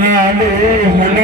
Hello,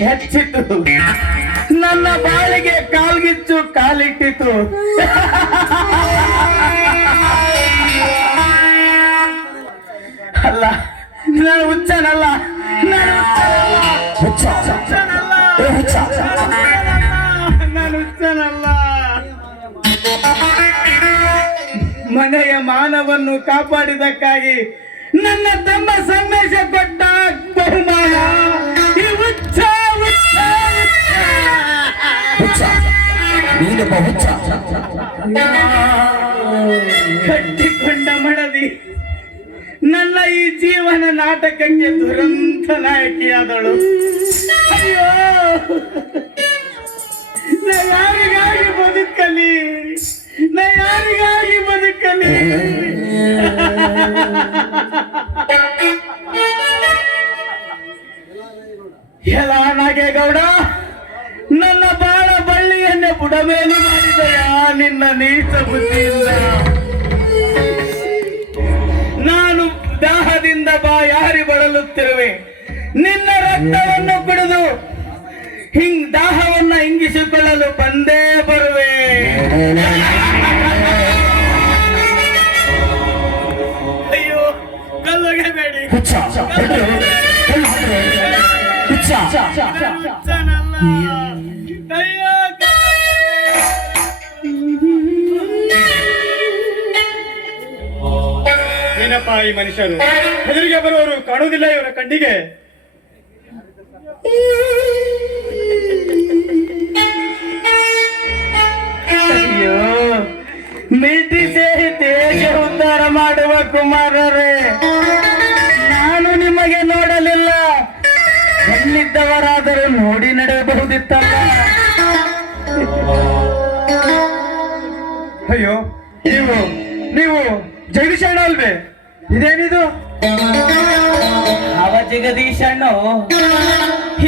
ಹೆಚ್ಚಿತು ನನ್ನ ಬಾಳಿಗೆ ಕಾಲ್ಗಿಚ್ಚು ಕಾಲಿಟ್ಟಿತು ಅಲ್ಲ ನಾನು ಹುಚ್ಚನಲ್ಲ. ನಾನು ಹುಚ್ಚನಲ್ಲ. ಹುಚ್ಚನಲ್ಲ ನಾನು ಹುಚ್ಚನಲ್ಲ. ಮನೆಯ ಮಾನವನ್ನು ಕಾಪಾಡಿದಕ್ಕಾಗಿ ನನ್ನ ತಮ್ಮ ಸಂದೇಶ ಕೊಟ್ಟ ಬಹುಮಾನ. ಹುಚ್ಚ ನೀನೊಬ್ಬ ಹುಚ್ಚ ಕಟ್ಟಿಕೊಂಡ ಮಡದಿ. ನನ್ನ ಈ ಜೀವನ ನಾಟಕಕ್ಕೆ ದುರಂತ ನಾಯಕಿಯಾದಳು. ಅಯ್ಯೋ! ನಾ ಯಾರಿಗಾಗಿ ಬದುಕಲಿ? ನಾ ಯಾರಿಗಾಗಿ ಬದುಕಲಿ? ಎಲ್ಲ ನಾಗೇಗೌಡ! ಬುಡಮೇಲು ಮಾಡಿದೆಯಾ? ನಿನ್ನ ನೀಚ ಬುದ್ಧಿಯಿಂದ. ನಾನು ದಾಹದಿಂದ ಬಾಯಾರಿ ಬಳಲುತ್ತಿರುವೆ. ನಿನ್ನ ರಕ್ತವನ್ನು ಕುಡಿದು ಹಿಂಗ್ ದಾಹವನ್ನ ಹಿಂಗಿಸಿಕೊಳ್ಳಲು ಬಂದೇ ಬರುವೆ. ಅಯ್ಯೋ ಕಲ್ಲೊಗೆಬೇಡಿ ಹುಚ್ಚ. ಬಿಡು. ಹುಚ್ಚ. ಏನಪ್ಪ ಈ ಮನುಷ್ಯರು? ಎದುರಿಗೆ ಬರುವವರು ಕಾಣುವುದಿಲ್ಲ ಇವರ ಕಣ್ಣಿಗೆ. ಅಯ್ಯೋ ಸೇರಿ ದೇಶ ಉದ್ಧಾರ ಮಾಡುವ ಕುಮಾರರೇ ನಾನು ನಿಮಗೆ ನೋಡಲಿಲ್ಲ. ಎಲ್ಲಿದ್ದವರಾದರೂ ನೋಡಿ ನಡೆಯಬಹುದಿತ್ತಲ್ಲ. ಅಯ್ಯೋ ನೀವು ನೀವು ಜಗದೀಶಣ್ಣ ಅಲ್ವೇ? ಇದೇನಿದು ಅವ ಜಗದೀಶಣ್ಣು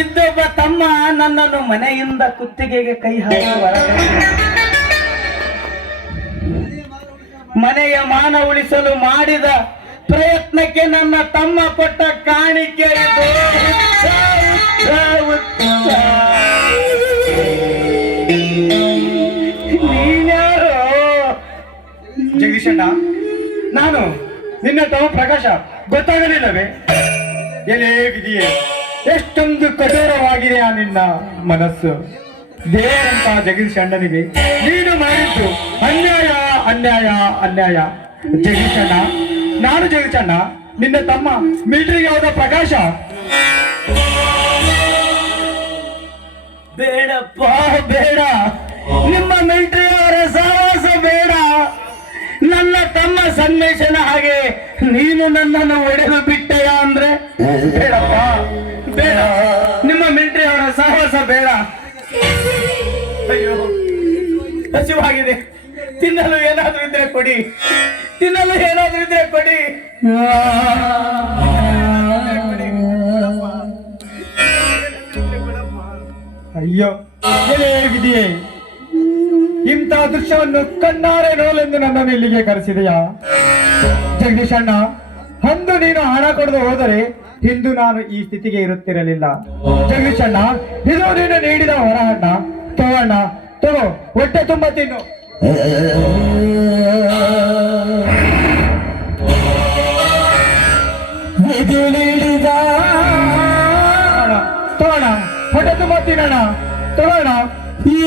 ಇದ್ದೊಬ್ಬ ತಮ್ಮ ನನ್ನನ್ನು ಮನೆಯಿಂದ ಕುತ್ತಿಗೆಗೆ ಕೈ ಹಾಕಿ ಹೊರ ಮನೆಯ ಮಾನ ಉಳಿಸಲು ಮಾಡಿದ ಪ್ರಯತ್ನಕ್ಕೆ ನನ್ನ ತಮ್ಮ ಕೊಟ್ಟ ಕಾಣಿಕೆ ಇದು. ನಿನ್ನ ತಮ್ಮ ಪ್ರಕಾಶ ಗೊತ್ತಾಗಲಿಲ್ಲವೇ? ಎಲೆ ಹೇಗಿದೆಯೇ ಎಷ್ಟೊಂದು ಕಠೋರವಾಗಿದೆ ಆ ನಿನ್ನ ಮನಸ್ಸು. ದೇವರಂತ ಜಗದೀಶ್ ಅಣ್ಣನಿಗೆ, ನೀನು ಮಾಡಿದ್ದು ಅನ್ಯಾಯ ಅನ್ಯಾಯ ಅನ್ಯಾಯ. ಜಗದೀಶಣ್ಣ ನಾನು ಜಗದೀಶಣ್ಣ ನಿನ್ನ ತಮ್ಮ ಮಿಲಿಟರಿಗೆ ಹೋದ ಪ್ರಕಾಶ. ಬೇಡಪ್ಪ, ಬೇಡ. ನಿಮ್ಮ ಮಿಲಿಟರಿಯವರ ಸಹವಾಸ ಬೇಡ ನನ್ನ ಸನ್ಮೇಷನ ಹಾಗೆ ನೀನು ನನ್ನನ್ನು ಒಡೆದು ಬಿಟ್ಟೆಯ ಅಂದ್ರೆ? ಬೇಡಪ್ಪ, ಬೇಡ. ನಿಮ್ಮ ಮಿಲಿಟರಿಯವರ ಸಾಹಸ ಬೇಡ. ಅಯ್ಯೋ, ಹಸಿವಾಗಿದೆ. ತಿನ್ನಲು ಏನಾದ್ರೂ ಇದ್ರೆ ಕೊಡಿ. ತಿನ್ನಲು ಏನಾದ್ರೂ ಇದ್ರೆ ಕೊಡಿ. ಅಯ್ಯೋ ಹೇಗಿದೆಯೇ ಇಂತಹ ದೃಶ್ಯವನ್ನು ಕಣ್ಣಾರೆ ನೋಲೆಂದು ನನ್ನನ್ನು ಇಲ್ಲಿಗೆ ಕರೆಸಿದೆಯಾ? ಜಗದೀಶ್ ಅಣ್ಣ ಅಂದು ನೀನು ಹಣ ಕೊಡದು ಹೋದರೆ ಇಂದು ನಾನು ಈ ಸ್ಥಿತಿಗೆ ಇರುತ್ತಿರಲಿಲ್ಲ. ಜಗದೀಶಣ್ಣ ಇದು ನೀನು ನೀಡಿದ ಹೊರ ಅಣ್ಣ. ತಗೋಣ ತಗೋ ಹೊಟ್ಟೆ ತುಂಬ ತಿನ್ನು. ತೋಣ ಹೊಟ್ಟೆ ತುಂಬ ತಿನ್ನೋಣ ತಗೋಣ ಈ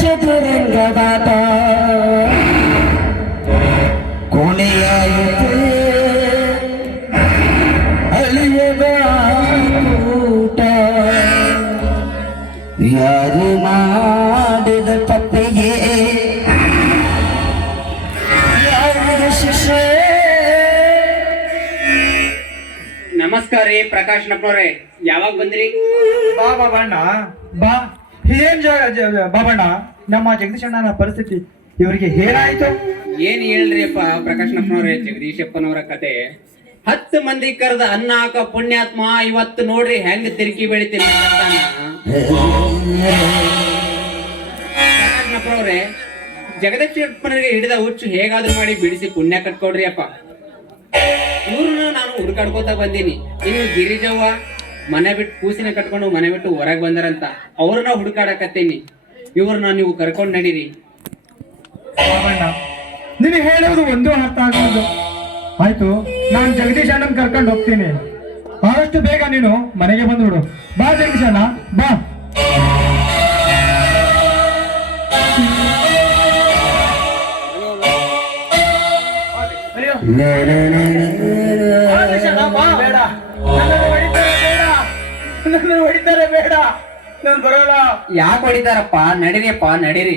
ಚದುರಂಗದಾಟ ಕೊನೆಯಾಯಿತು ಅಳಿಯದ ಯಾ ಯಾರು ಮಾಡಿದ ತಪ್ಪಿಗೆ ನಮಸ್ಕಾರ ರೀ ಪ್ರಕಾಶ್ ನಪ್ಪನವ್ರೆ ಯಾವಾಗ ಬಂದ್ರಿ? ಬಾ ಬಾಬಣ್ಣ, ಬಾ. ಏನ್ ಬಾಬಣ್ಣ, ನಮ್ಮ ಜಗದೀಶಣ್ಣನ ಪರಿಸ್ಥಿತಿ. ಇವರಿಗೆ ಏನಾಯ್ತು? ಏನ್ ಹೇಳ್ರಿಯಪ್ಪ ಪ್ರಕಾಶನಪ್ಪನವ್ರೆ, ಜಗದೀಶಪ್ಪನವರ ಕತೆ? ಹತ್ತು ಮಂದಿ ಕರೆದ ಅನ್ನ ಹಾಕ ಪುಣ್ಯಾತ್ಮ ಇವತ್ತು ನೋಡ್ರಿ ಹೆಂಗ್ ತಿರುಗಿ ಬೆಳಿತೀನಿ ಪ್ರಕಾಶನಪ್ಪನವ್ರೆ, ಜಗದೀಶಪ್ಪನವರಿಗೆ ಹಿಡಿದ ಹುಚ್ಚು ಹೇಗಾದ್ರೂ ಮಾಡಿ ಬಿಡಿಸಿ ಪುಣ್ಯ ಕಟ್ಕೊಡ್ರಿ ಅಪ್ಪ ಇವ್ರನ್ನ ನಾನು ಹುಡುಕಾಡ್ಕೋತ ಬಂದೀನಿ. ಇನ್ನು ಗಿರಿಜವ್ವ ಮನೆ ಬಿಟ್ಟು ಕೂಸಿನ ಕಟ್ಕೊಂಡು ಮನೆ ಬಿಟ್ಟು ಹೊರಗೆ ಬಂದರಂತ. ಅವ್ರನ್ನ ಹುಡುಕಾಡಕತ್ತೀನಿ. ಇವ್ರನ್ನ ನೀವು ಕರ್ಕೊಂಡು ನಡೀರಿ. ಬಾಬಣ್ಣ ನೀನು ಹೇಳೋದು ಒಂದು ಅರ್ಥ ಆಗೋದು ಆಯ್ತು ನಾನು ಜಗದೀಶ್ ಅಣ್ಣನ್ ಕರ್ಕೊಂಡು ಹೋಗ್ತೀನಿ. ಆದಷ್ಟು ಬೇಗ ನೀನು ಮನೆಗೆ ಬಂದ್ಬಿಡು ಬಾ ಜಗದೀಶ್ ಅಣ್ಣ ಬಾ. ಅಯ್ಯೋ ಜಗದೀಶ್ ಅಣ್ಣ, ಬಾ. ಬೇಡ. ನನ್ನನ್ನು ಹೊಡಿತಾರೆ ಬೇಡ. ನನ್ನನ್ನು ಹೊಡಿತಾರೆ ಬೇಡ. ನಾನು ಬರೋಲ್ಲ. ಯಾಕೆ ಹೊಡಿತಾರಪ್ಪ? ನಡೀರಿಯಪ್ಪ ನಡೀರಿ.